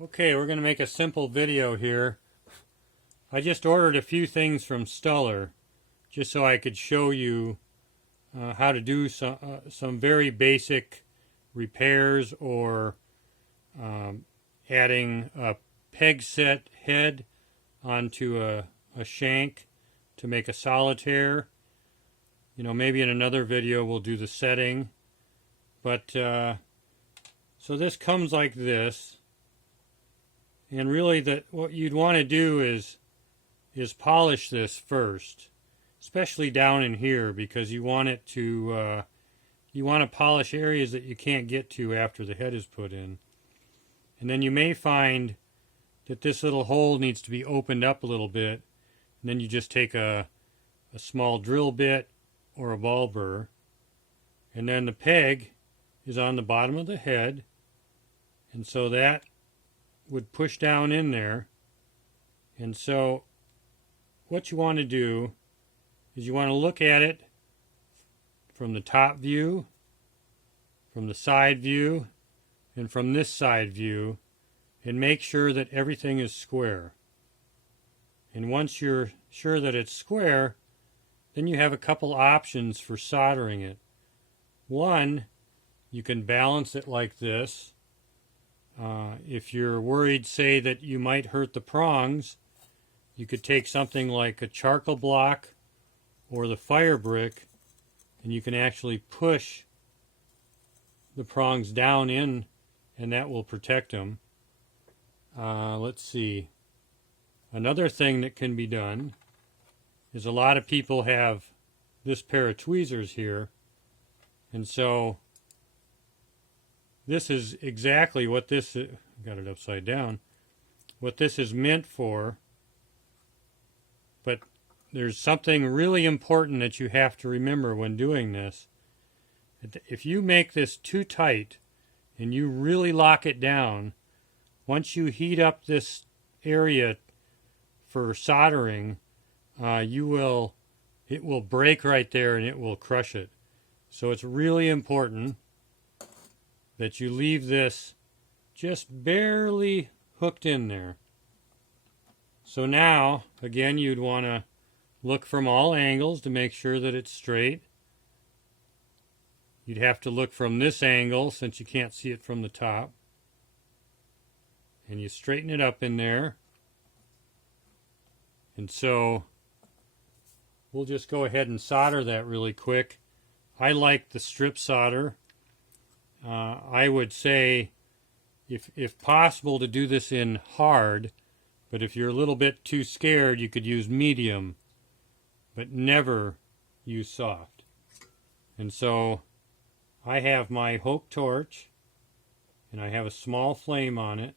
Okay, we're going to make a simple video here. I just ordered a few things from Stuller just so I could show you how to do some very basic repairs or adding a peg set head onto a shank to make a solitaire. You know, maybe in another video we'll do the setting. But so this comes like this. And really what you'd want to do is polish this first, especially down in here, because you want it to you want to polish areas that you can't get to after the head is put in. And then you may find that this little hole needs to be opened up a little bit, and then you just take a small drill bit or a ball burr, and then the peg is on the bottom of the head, and so that would push down in there. And so what you want to do is you want to look at it from the top view, from the side view, and from this side view, and make sure that everything is square. And once you're sure that it's square, then you have a couple options for soldering it. One, you can balance it like this. If you're worried, say, that you might hurt the prongs, you could take something like a charcoal block or the fire brick, and you can actually push the prongs down in, and that will protect them. Let's see. Another thing that can be done is a lot of people have this pair of tweezers here, and so this is exactly what this is. Got it upside down. What this is meant for. But there's something really important that you have to remember when doing this. If you make this too tight and you really lock it down, once you heat up this area for soldering, it will break right there and it will crush it. So it's really important that you leave this just barely hooked in there. So now, again, you'd want to look from all angles to make sure that it's straight. You'd have to look from this angle since you can't see it from the top. And you straighten it up in there. And so we'll just go ahead and solder that really quick. I like the strip solder. I would say, if possible, to do this in hard, but if you're a little bit too scared, you could use medium, but never use soft. And so I have my Hope torch, and I have a small flame on it.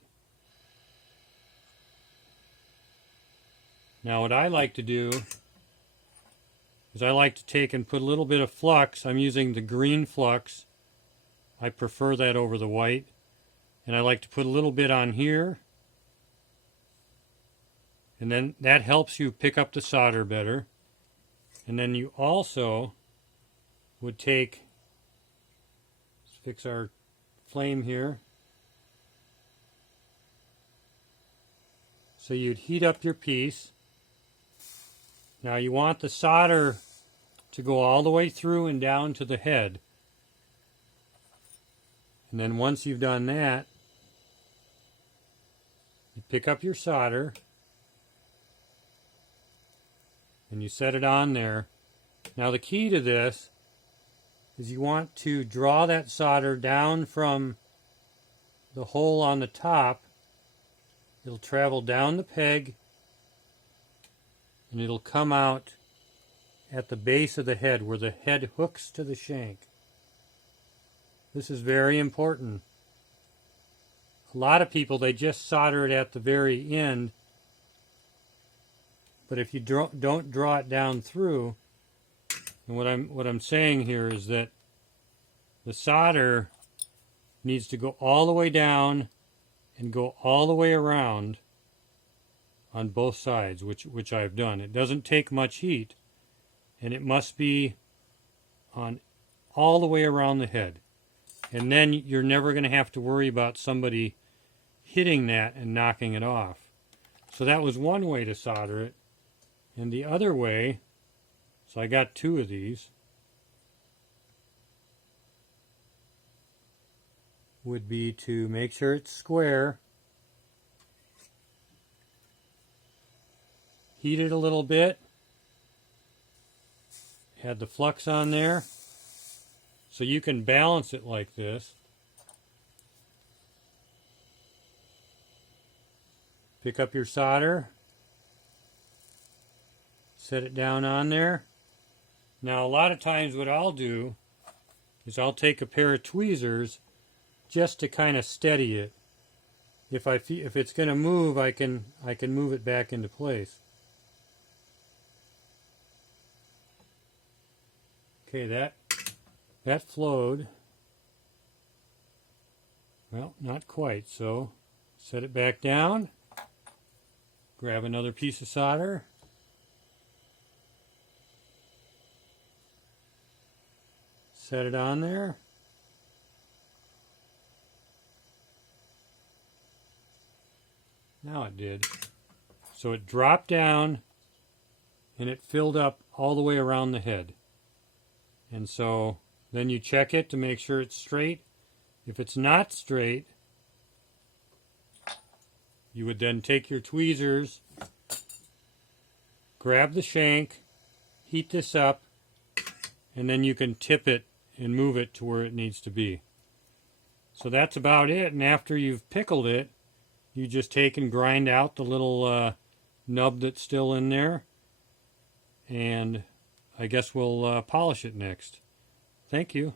Now what I like to do is I like to take and put a little bit of flux. I'm using the green flux. I prefer that over the white. And I like to put a little bit on here. And then that helps you pick up the solder better. And then you also would take, let's fix our flame here. So you'd heat up your piece. Now you want the solder to go all the way through and down to the head. And then once you've done that, you pick up your solder and you set it on there. Now the key to this is you want to draw that solder down from the hole on the top. It'll travel down the peg and it'll come out at the base of the head where the head hooks to the shank. This is very important. A lot of people, they just solder it at the very end, but if you don't draw it down through, and what I'm saying here is that the solder needs to go all the way down and go all the way around on both sides, which I've done. It doesn't take much heat, and it must be on all the way around the head. And then you're never going to have to worry about somebody hitting that and knocking it off. So that was one way to solder it. And the other way, so I got two of these, would be to make sure it's square, heat it a little bit, had the flux on there, so you can balance it like this. Pick up your solder, set it down on there. Now a lot of times what I'll do is I'll take a pair of tweezers just to kind of steady it. If it's going to move, I can move it back into place. Okay, that flowed. Well, not quite, so set it back down. Grab another piece of solder. Set it on there. Now it did. So it dropped down and it filled up all the way around the head. And so then you check it to make sure it's straight. If it's not straight, you would then take your tweezers, grab the shank, heat this up, and then you can tip it and move it to where it needs to be. So that's about it. And after you've pickled it, you just take and grind out the little nub that's still in there. And I guess we'll polish it next. Thank you.